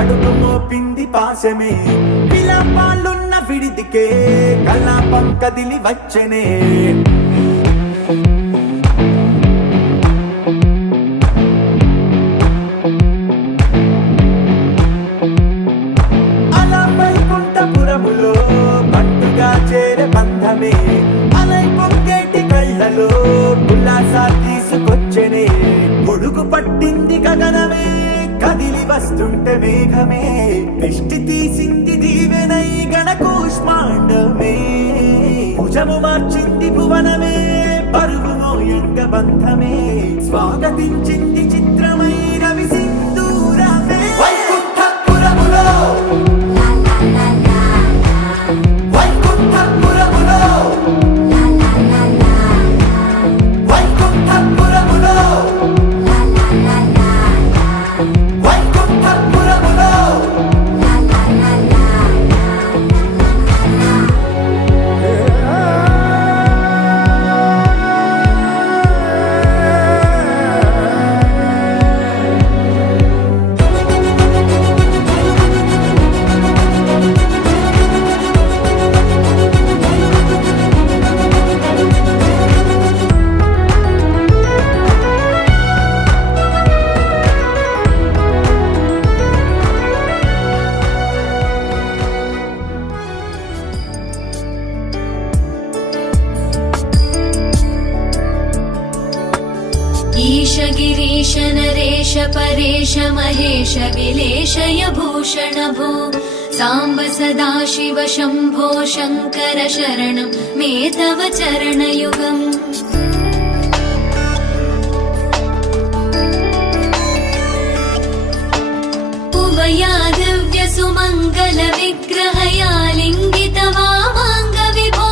అడుగు మోపింది పాశమే విలాపాలున్న విడిదికే కలాపం కదిలి వచ్చనే అలా వైకుంఠపురములో పట్టుగా చేరే బంధమే అలై పొంగేటి కళ్ళలో ఉల్లాసా తీసుకొచ్చనే పొడుగు పట్టింది గగనమే కదిలి వస్తుంటే మేఘమే దృష్టి తీసింది దీవెనై గణకూష్మాండమే భుజము మార్చింది భువనమే పరువు మోయంగ బంధమే స్వాగతించింది చిత్రమై రవి సింధూరమే వైకుంఠపురములో వైకుంఠపురములో వైకుంఠపురములో ईश गिरीश नरेश परेश महेश विलेशय भूषण भो साम्ब सदाशिव शम्भो शङ्कर शरणं मे तव चरणयुगम् उभया दिव्य सुमङ्गल विग्रहया लिङ्गित वामाङ्ग विभो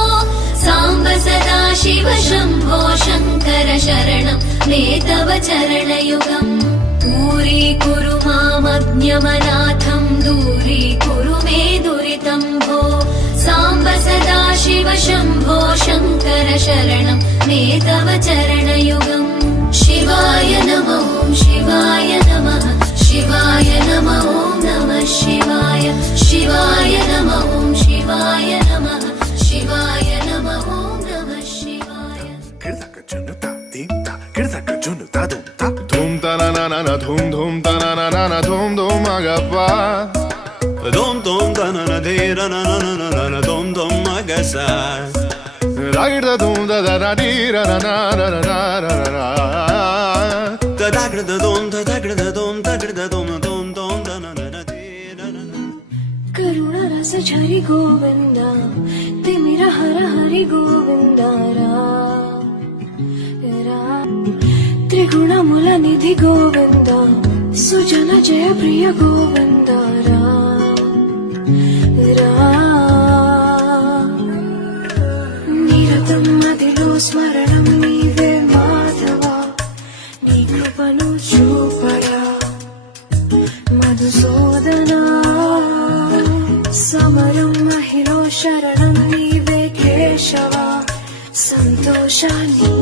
साम्ब सदाशिव शम्भो शङ्कर शरणं मे तव चरणयुगम् दूरीकुरु मामज्ञमनाथं दूरीकुरु मे दुरितं भो साम्ब सदाशिव शम्भो शङ्कर शरणं मे तव चरणयुगम् शिवाय नमः शिवाय नमः शिवाय नमः नमः शिवाय शिवाय नमः शिवाय नमः शिवाय नमः नमः शिवाय धूम तनाना धूम धूम तनाना धूम धूम अगप्पा धूम धूम तनाना धीरा ना धूम धूम अगसा रागिड़ धूम दा धीरा ना तदागड़ धूम तदागड़ धूम तगड़ धूम धूम धूम तनाना धीरा करुणा रस झरी गोविंदा तिमिरा हर हरि गोविंदा त्रिगुणमुल निधि गोविंद सुजन जय प्रिय गोविंद निरतं मदिलो स्मरणं नीवे माधव नी कृपनु चूपड़ा मधुसूदना समरं महिलो शरणं नीवे केशव संतोषानि